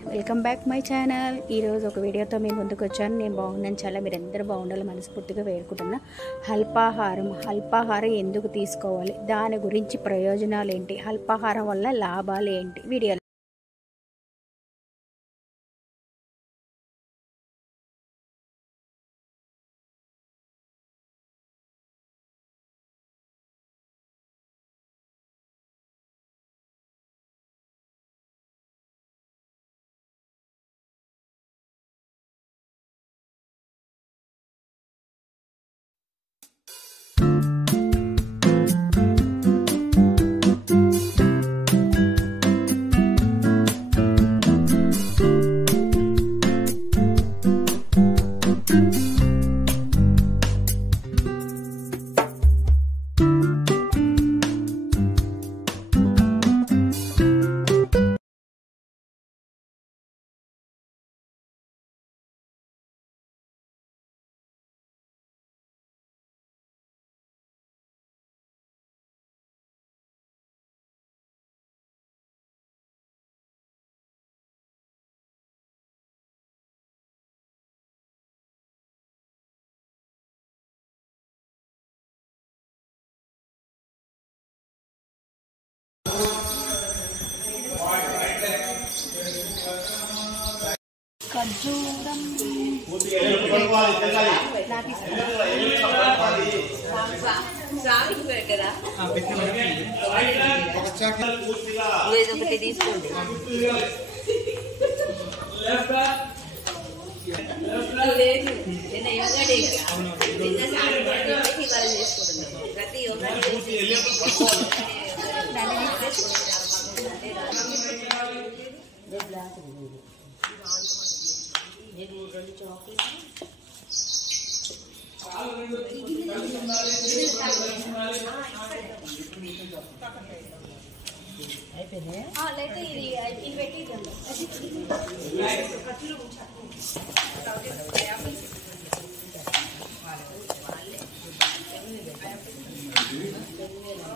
Welcome back my channel. ఈరోజు ఒక వీడియోతో మేము ముందుకు వచ్చాను. నేను బాగున్నాను, చాలా మీరందరూ బాగుండాలి మనస్ఫూర్తిగా వేడుకుంటున్నా. అల్పాహారం ఎందుకు తీసుకోవాలి, దాని గురించి ప్రయోజనాలు ఏంటి, అల్పాహారం వల్ల లాభాలు ఏంటి వీడియో. ఖర్జూరం తీసుకోండి. ప్రతి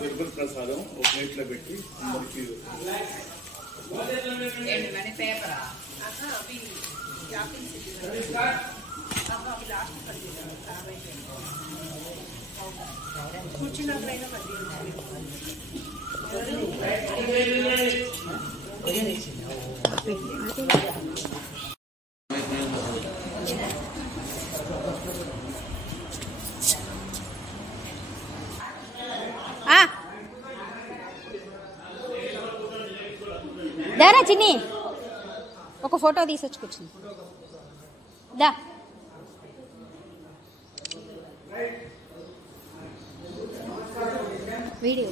టెంపుల్ ప్రసాదం ఒక ప్లేట్లో పెట్టి అందరికీ పేపరా కూర్చున్నప్పుడైనా దారా చిన్ని ఒక ఫోటో తీసొచ్చు కూర్చుంది దా. వీడియో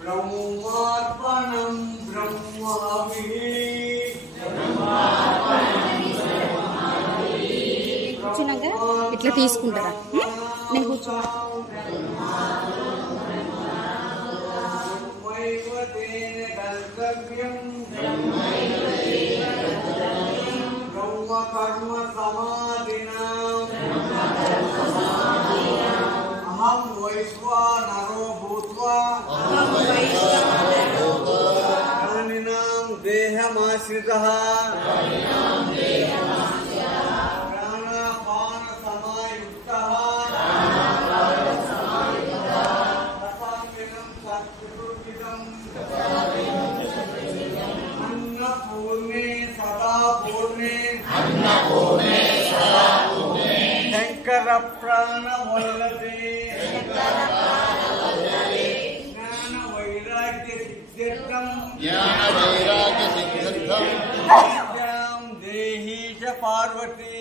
బ్రహ్మార్పణం బ్రహ్మావి కూర్చున్నాక ఇట్లా తీసుకుంటారా? నేను కూర్చున్నా. బ్రహ్మకర్మ సమాధినా అహం వైశ్వానరో భూత్వా ప్రాణినాం దేహమాశ్రితః ప్రాణాపాన సమాయుక్తః తథామినం సత్కృతితం అన్నపూర్ణే సదా పూర్ణే శంకర ప్రాణ వల్లదే జ్ఞాన వైరాగ్య సిద్ధ్యర్థం విద్యాం దేహి చ పార్వతీ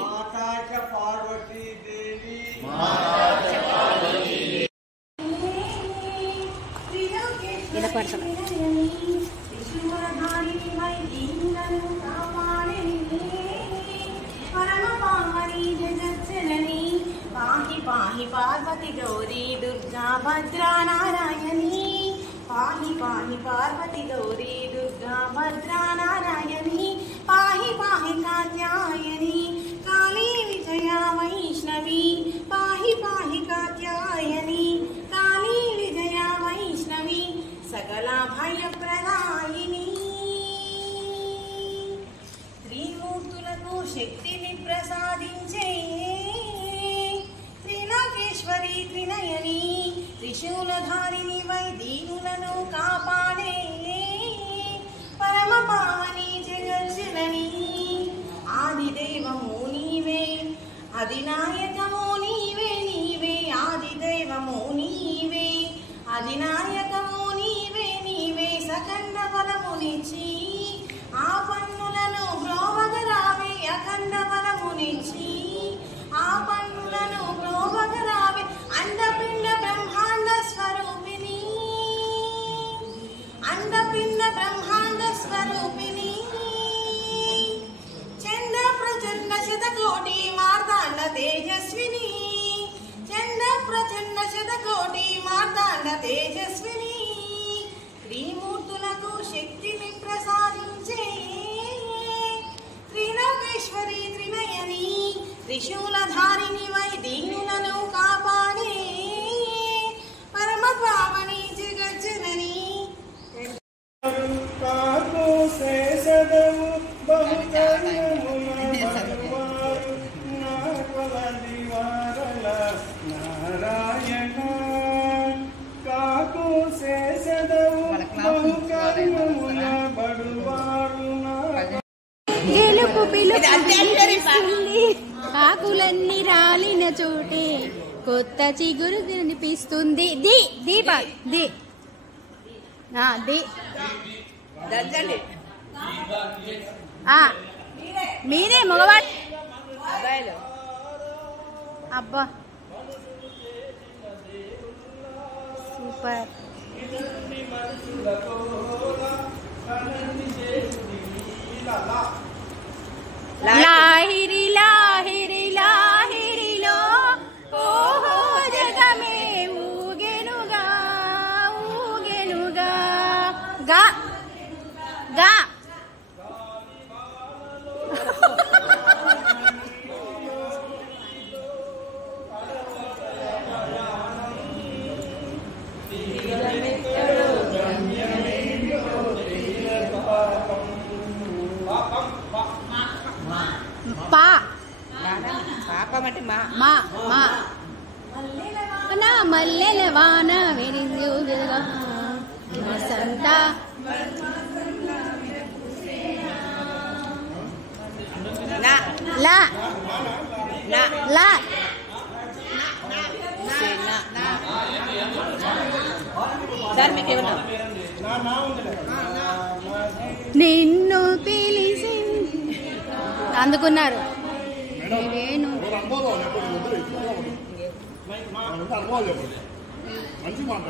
మాతా చ పార్వతీ దేవి వినపడుతున్నా. पाहि पार्वती गौरी दुर्गा भद्रा नारायणी पाहि पाहि पार्वती गौरी दुर्गा भद्रा नारायणी पाहि पाहि कात्यायनी काली विजया वैष्णवी पाहि पाहि कात्यायनी काली विजया वैष्णवी అధినాయకము నీవే నీవే ఆదిదైవము నీవే అధినాయకము నీవే నీవే సకండ బలమునిచ్చి ఆ పన్నులను బ్రోవగరావే అఖండ బలమునిచ్చి ఆ పన్నులను బ్రోవగరావే అండపిండ బ్రహ్మాండ స్వరూపిణి అండపిండ బ్రహ్మాండ స్వరూపిణి చండ ప్రచండ శతకోటి మార్తాండ తేజస్విని చండ ప్రచండ శతకోటి మార్తాండ తేజస్విని త్రిమూర్తులకు శక్తిని ప్రసాదించే త్రిలోకేశ్వరి త్రినయని త్రిశూలధారిణి వై దీనులను కాపాడే పరమపావని జగజ్జనని కాకు శేషదవు బహుకర్ణముల భగవారు నా కొలది వారల నారాయణ కాకు శేషదవు బహుకర్ణముల బడువారు నా గెలుపు పిలుపునిస్తుంది ఆకులన్నీ రాలిన చోటే కొత్త చిగురు కనిపిస్తుంది ది దీప ది ది దంచండి మీరే మగవాడు అబ్బాయిలు అబ్బా సూపర్ లాహిరి లాహిరి లాహిరిలో ఓహో జగమే ఊగెనుగా ఊగెనుగా గా గా పా పాపం అంటే మా మా మా నా మల్లెల వాన వెలిందుగా సంత నా లా నా లా సార్ మీకు ఏమన్నా నిన్ను పిలిచి అందుకున్నారు నేను అనుభవాలు చెప్పండి మంచి మాట